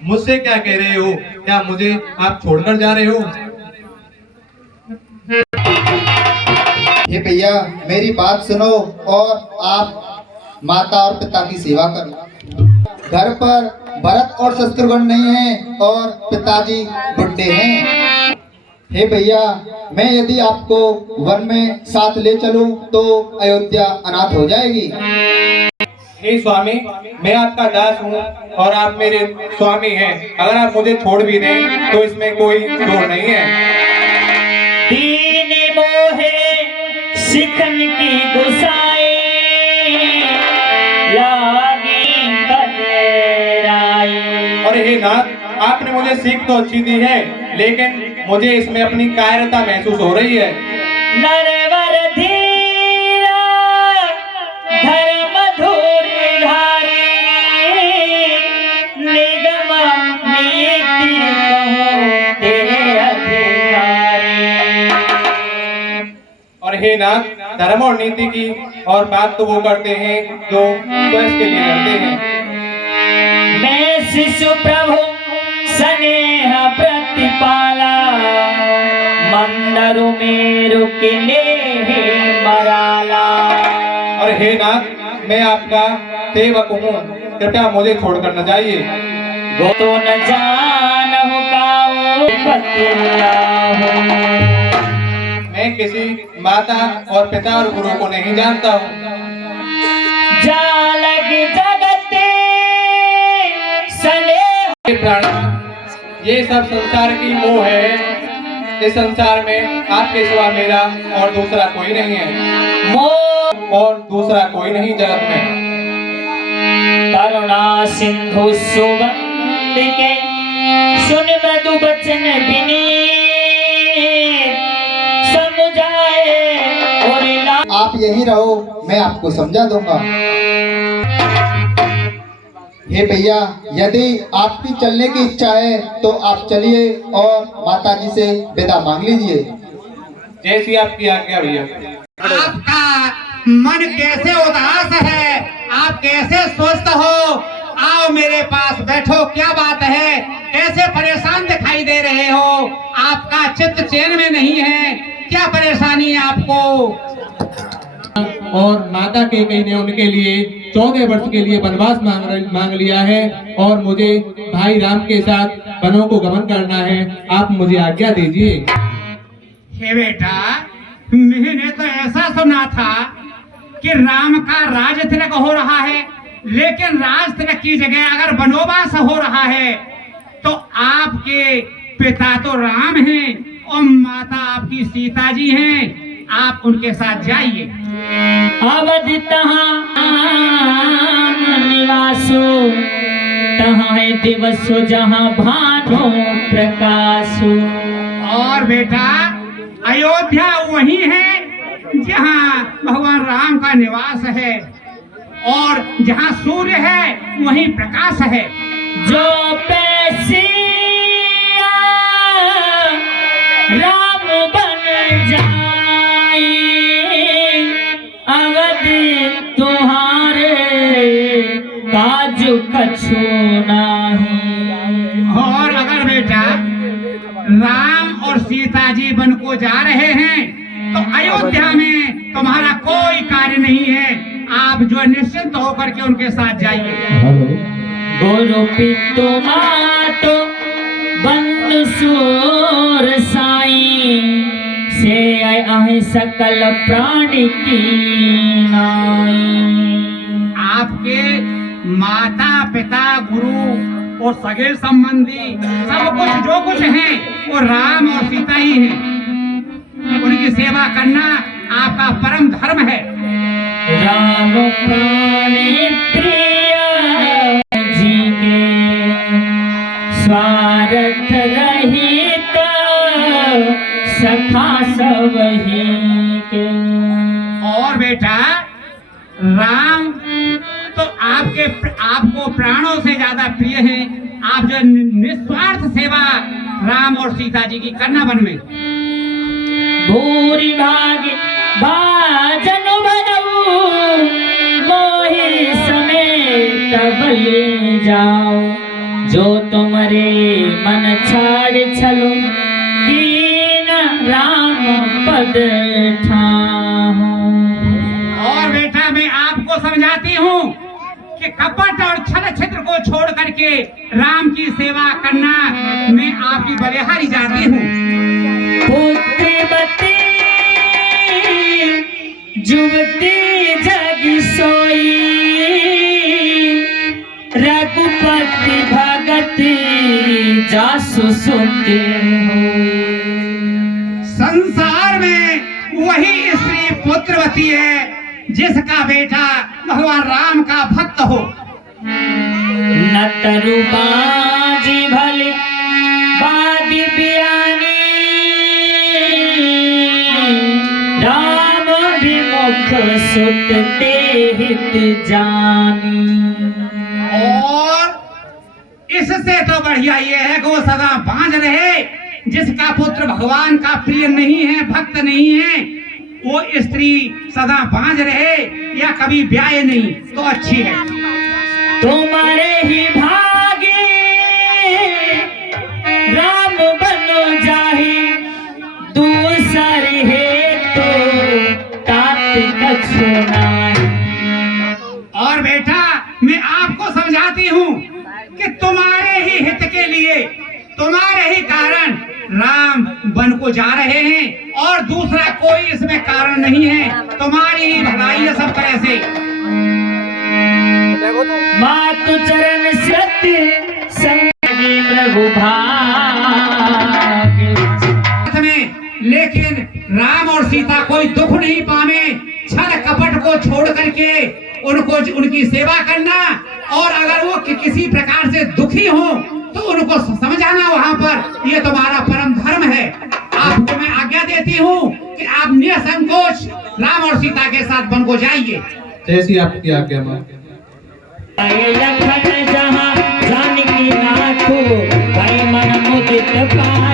मुझसे क्या कह रहे हो? क्या मुझे आप छोड़कर जा रहे हो? हे भैया, मेरी बात सुनो और आप माता और पिता की सेवा करो। घर पर भरत और शत्रुघ्न नहीं है और पिताजी बुढ़े हैं। हे भैया, मैं यदि आपको वन में साथ ले चलूं तो अयोध्या अनाथ हो जाएगी। हे स्वामी, मैं आपका दास हूँ और आप मेरे स्वामी हैं। अगर आप मुझे छोड़ भी दें तो इसमें कोई जोर नहीं है। दीन मोहे शिखन की गुसाई लागी कतराई। और हे नाथ, आपने मुझे सीख तो अच्छी दी है, लेकिन मुझे इसमें अपनी कायरता महसूस हो रही है। नरवर धीरा धर्म धूरी धारी निगम नीति कहो तेरे अधिकारी। और हे नाथ, धर्म और नीति की और बात तो वो करते हैं जो स्वयं के लिए करते हैं। मैं शिशु प्रभु स्नेह प्रतिपाला मंदरु मेरु किले मराला। और हे नाथ, मैं आपका सेवक हूँ, कृपया मुझे छोड़कर न जाइए। वो तो न जानहु काऊ पतिलाहु। मैं किसी माता और पिता और गुरु को नहीं जानता हूँ। जालग जगते सले ये सब संसार की मोह है। इस संसार में आपके सिवा मेरा और दूसरा कोई नहीं है। मोह और दूसरा कोई नहीं जगत में। करुणा सिंधु सुबंदिके सुन मृदु बचन विनीत समुझाए और आप यहीं रहो, मैं आपको समझा दूंगा। हे भैया, यदि आपकी चलने की इच्छा है तो आप चलिए और माताजी से विदा मांग लीजिए। जैसी आपकी आज्ञा भैया। आपका मन कैसे उदास है, आप कैसे स्वस्थ हो? आओ मेरे पास बैठो, क्या बात है? कैसे परेशान दिखाई दे रहे हो? आपका चित्त चैन में नहीं है, क्या परेशानी है आपको? और माता कैकेयी ने उनके लिए 14 वर्ष के लिए वनवास मांग लिया है और मुझे भाई राम के साथ वनों को गमन करना है। आप मुझे आज्ञा दीजिए। हे बेटा, मैंने तो ऐसा सुना था कि राम का राज तिलक हो रहा है, लेकिन राज तिलक की जगह अगर वनवास हो रहा है तो आपके पिता तो राम हैं और माता आपकी सीता जी हैं। आप उनके साथ जाइए। अवधि तहाँ निवासो तहाँ है दिवसो जहाँ भानो प्रकाशो। और बेटा, अयोध्या वही है जहाँ भगवान राम का निवास है और जहाँ सूर्य है वहीं प्रकाश है। जो पैसिया राम बन जाए अवधि तुम्हारे काजू कछु नहीं। और अगर बेटा राम और सीता जी वन को जा रहे हैं तो अयोध्या में तुम्हारा कोई कार्य नहीं है। आप जो निश्चिंत होकर के उनके साथ जाइए। गुरु पितु मातो बंधु सूर साई से आए सकल प्राणी की नाई। आपके माता पिता गुरु और सगे संबंधी सब कुछ जो कुछ है वो राम और सीता ही हैं। उनकी सेवा करना आपका परम धर्म है। राम प्राणी प्रिय जी के स्वार्थ रहित सखा सब ही के। और बेटा, राम तो आपको प्राणों से ज्यादा प्रिय है। आप जो निस्वार्थ सेवा राम और सीता जी की करना वन में। भूरि भाग भाजन भजऊ मोहि समेत बले जाओ जो तुम्हारे मन छाड़ छलो कीन राम पद ठाहु। और बेटा मैं आपको समझाती हूँ कि कपट और छल छिद्र को छोड़ करके राम की सेवा करना मैं आपकी बलिहारी जाती हूँ। पुत्रवती जुवती जग सोई रघुपति भगत जासु सुते संसार में वही स्त्री पुत्रवती है जिसका बेटा भगवान राम का भक्त हो। न तरु बाजी भले बादी बियानी राम विमुख सुत ते हित जानी। और इससे तो बढ़िया ये है कि वो सदा बांझ रहे, जिसका पुत्र भगवान का प्रिय नहीं है, भक्त नहीं है, वो स्त्री सदा बांझ रहे या कभी ब्याह नहीं तो अच्छी है। तुम्हारे ही भागे राम बनो जाहि दूसरी है तो तात कछु नाही। और बेटा मैं आपको समझाती हूँ कि तुम्हारे ही हित के लिए, तुम्हारे ही कारण राम वन को जा रहे हैं और दूसरा कोई इसमें कारण नहीं है, तुम्हारी ही भलाई है सब तरह से। मातु चरण सत्य संगी प्रभु भाग में, लेकिन राम और सीता कोई दुख नहीं पावे, छल कपट को छोड़ करके उनको उनकी सेवा करना, और अगर वो किसी प्रकार से दुखी हो तो उनको समझाना वहां पर, ये तुम्हारा परम धर्म है। आपको मैं आज्ञा देती हूँ कि आप निसंकोच राम और सीता के साथ वन को जाइए। जैसी आपकी आज्ञा मां। लखन जहाँ जानकी नाथो भाई मन मुदित पा